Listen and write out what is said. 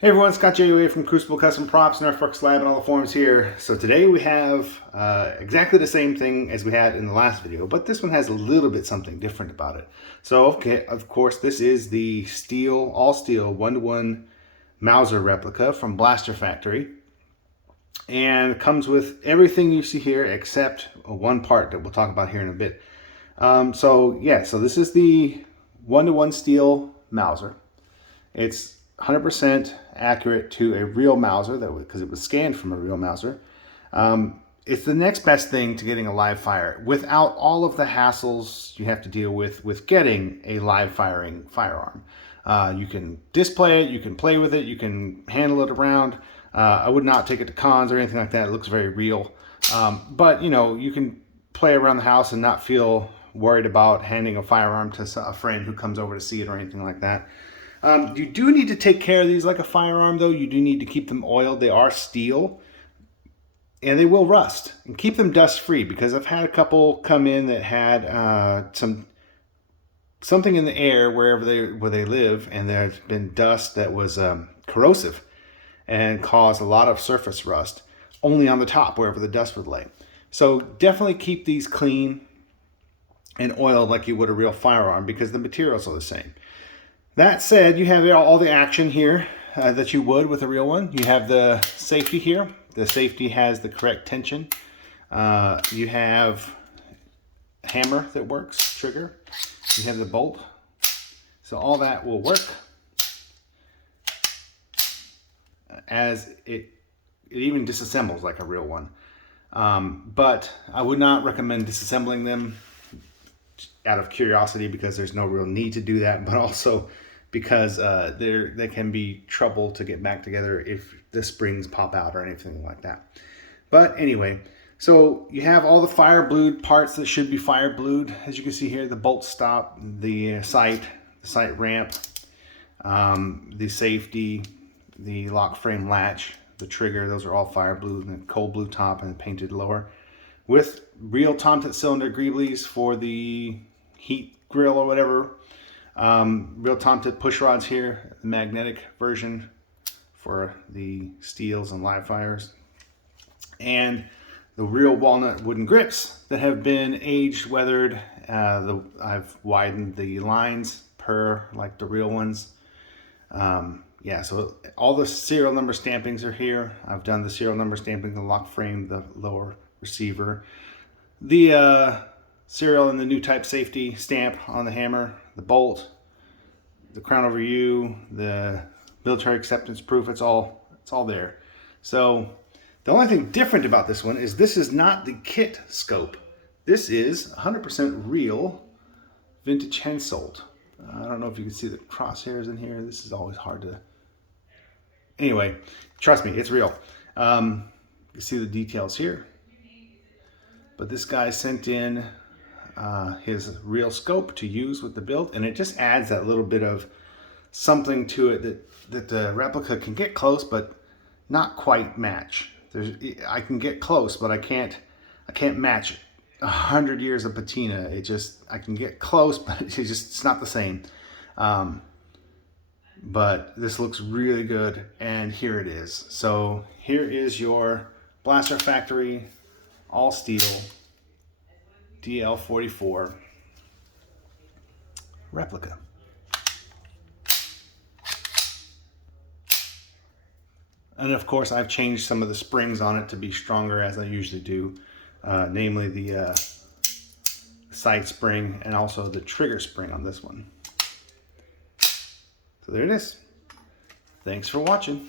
Hey everyone, Scott J. from Crucible Custom Props, Earthworks Lab, and all the forums here. So today we have exactly the same thing as we had in the last video, but this one has a little bit something different about it. So, okay, of course, this is the steel, all steel, 1-to-1 Mauser replica from Blaster Factory. And it comes with everything you see here except one part that we'll talk about here in a bit. So this is the 1-to-1 steel Mauser. It's 100% accurate to a real Mauser, because it was scanned from a real Mauser. It's the next best thing to getting a live fire without all of the hassles you have to deal with getting a live firing firearm. You can display it, you can play with it, you can handle it around. I would not take it to cons or anything like that. It looks very real. But you know, you can play around the house and not feel worried about handing a firearm to a friend who comes over to see it or anything like that. You do need to take care of these like a firearm, though. You do need to keep them oiled. They are steel, and they will rust. And keep them dust-free, because I've had a couple come in that had something in the air where they live, and there's been dust that was corrosive and caused a lot of surface rust, only on the top wherever the dust would lay. So definitely keep these clean and oiled like you would a real firearm, because the materials are the same. That said, you have all the action here that you would with a real one. You have the safety here. The safety has the correct tension. You have a hammer that works, trigger. You have the bolt. So all that will work as it even disassembles like a real one. But I would not recommend disassembling them out of curiosity, because there's no real need to do that, but also because there can be trouble to get back together if the springs pop out or anything like that. But anyway, so you have all the fire blued parts that should be fire blued. As you can see here, the bolt stop, the sight ramp, the safety, the lock frame latch, the trigger, those are all fire blued, and the cold blue top and painted lower, with real Tomtit cylinder greeblies for the heat grill or whatever. Real Tomtit push rods here, the magnetic version for the steels and live fires, and the real walnut wooden grips that have been aged, weathered. I've widened the lines per like the real ones. So all the serial number stampings are here. I've done the serial number stamping, the lock frame, the lower receiver, the serial and the new type safety stamp on the hammer, the bolt, the crown over U, the military acceptance proof. It's all there. So the only thing different about this one is this is not the kit scope. This is 100% real vintage Hensoldt. I don't know if you can see the crosshairs in here. This is always hard to... Anyway, trust me, it's real. You can see the details here. But this guy sent in his real scope to use with the build, and it just adds that little bit of something to it that the replica can get close but not quite match. I can get close, but I can't match 100 years of patina. I can get close, but it's not the same. But this looks really good, and here it is. So here is your Blaster Factory all steel DL44 replica. And of course, I've changed some of the springs on it to be stronger, as I usually do, namely the side spring and also the trigger spring on this one. So there it is. Thanks for watching.